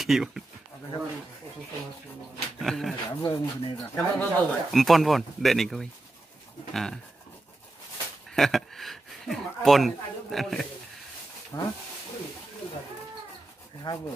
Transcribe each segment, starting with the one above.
Kiwon. Empon pon, dek nih kowe. Ah. Pon. Hah? Habo.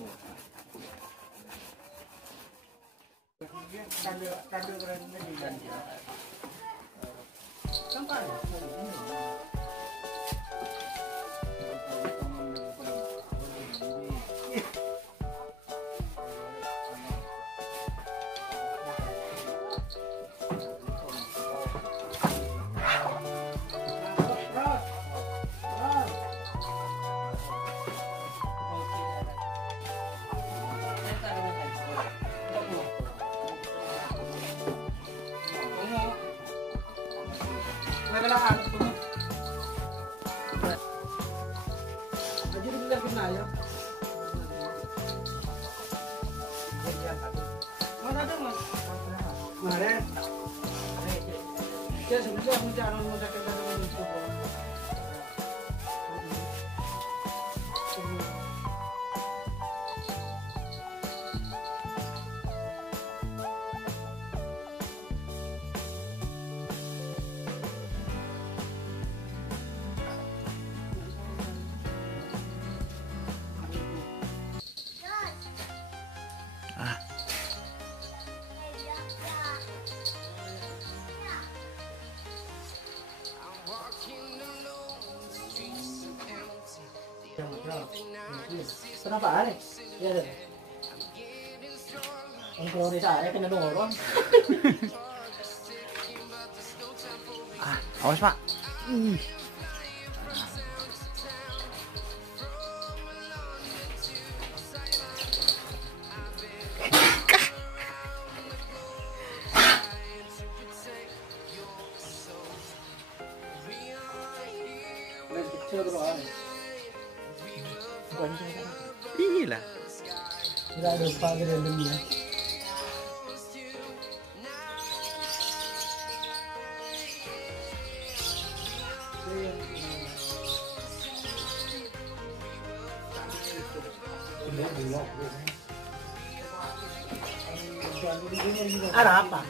Kenapa aneh? Ya deh. Kalau di saya kena dorong. Awas Pak. Iyalah. Tidak ada pagar yang dunia. Ada apa?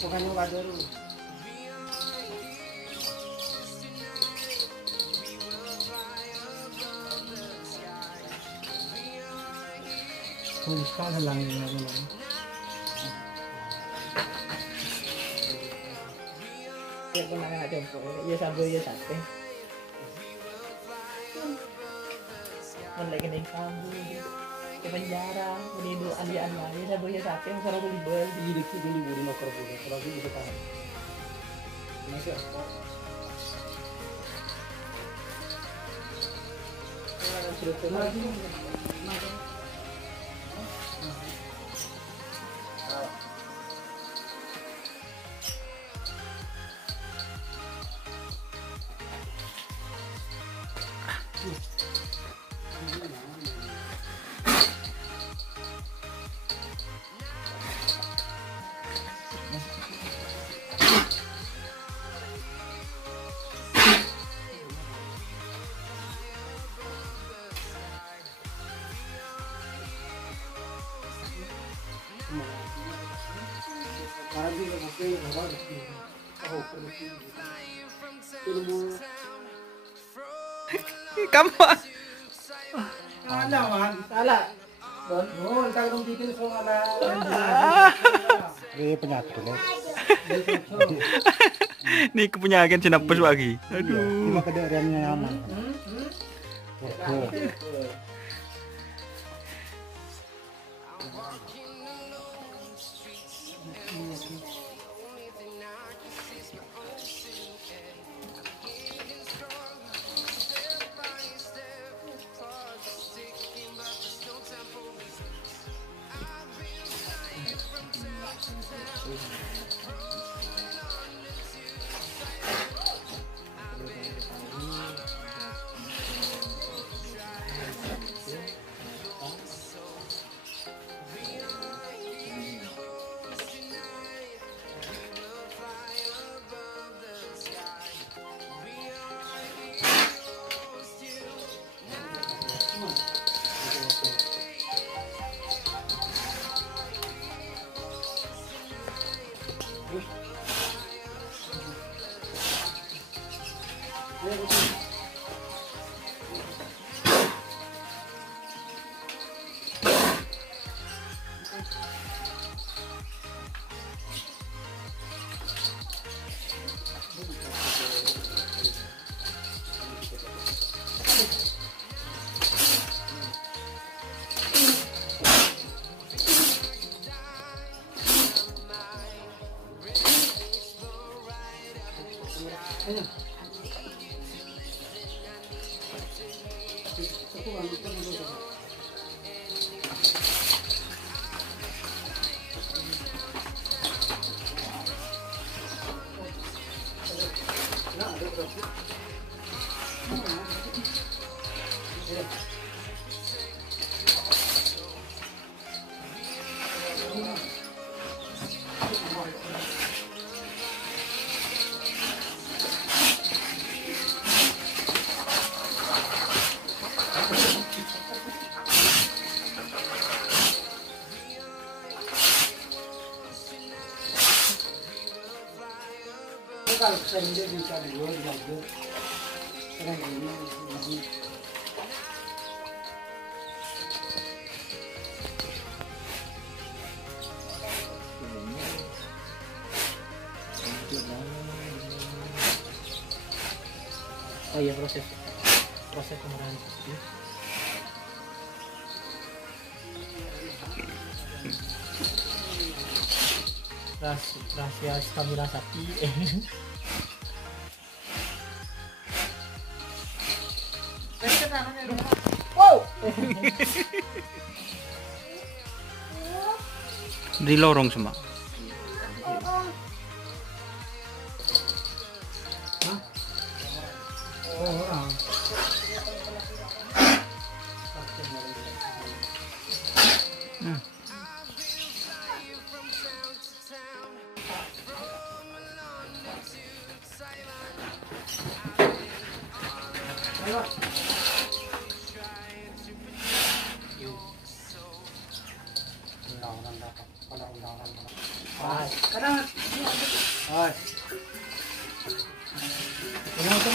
Bukan yang wajar dulu. Sekarang lang yung ano lang. Kaya ko na natin po. Iya sabi iya sa atin. Lagi na yung kambo. Kepenjara, menidu alian lagi. Iya sabi iya sa atin. Sarap libel. Hidup sih dulu buru no kerbu. Kalau gitu kan. Masih apa? Ada cerita lagi. Kamu Salah. Oh, kalau bikin semua ada. Ini penyakit loh. nih kepunyaan sinapes lagi. Aduh. Cuma keadaannya aman. Kalau saya bisa dua juga, sekarang ini lagi. Oh iya, proses pemerahan susu. Rahasia stamina sapi. Wow. Di lorong semua. Orang. Kadang. Hai. Tengok.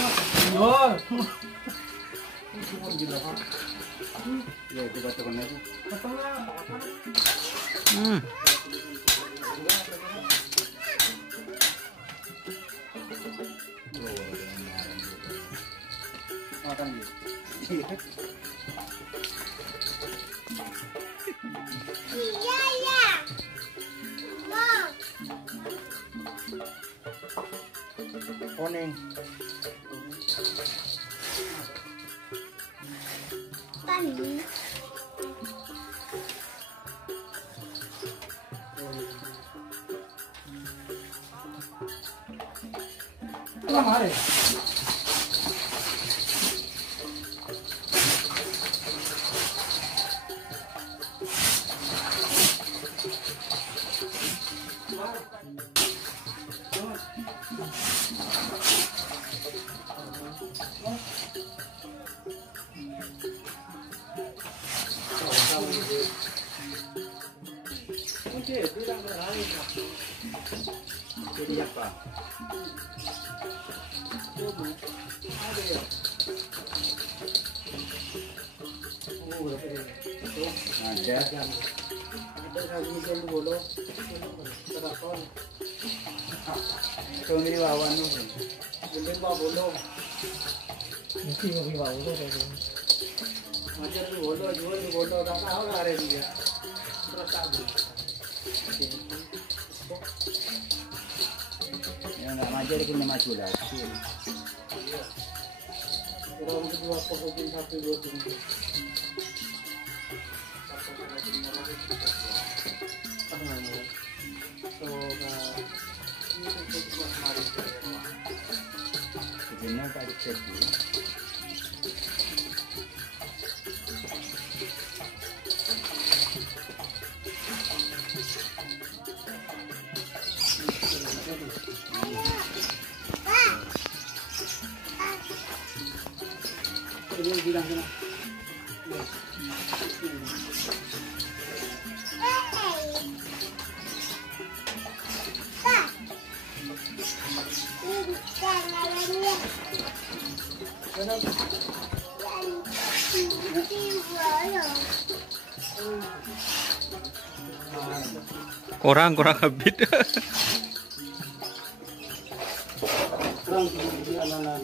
Yo. Semua gila kan. Ya, kita tekan aja. Makan dia. Iya. Mom. Oneng. Tani. Lamare. Oke, bilang berlain. Jadi apa? Coba. Ada ya. Oh, berapa ini? Ada. Ada lagi yang dulu. Telepon. Kau ni bawa nu. Boleh bawa bolong. Mesti mau bawa itu. Macam tu bodoh jual tu bodoh tak tahu lah ada dia. Terus tak boleh. Yang nggak maju dia kena maju lah. Orang kedua pokoknya satu dua tiga. Sebenarnya tak dicari. Ini bilang sana. Kurang habis. Orang di anak-anak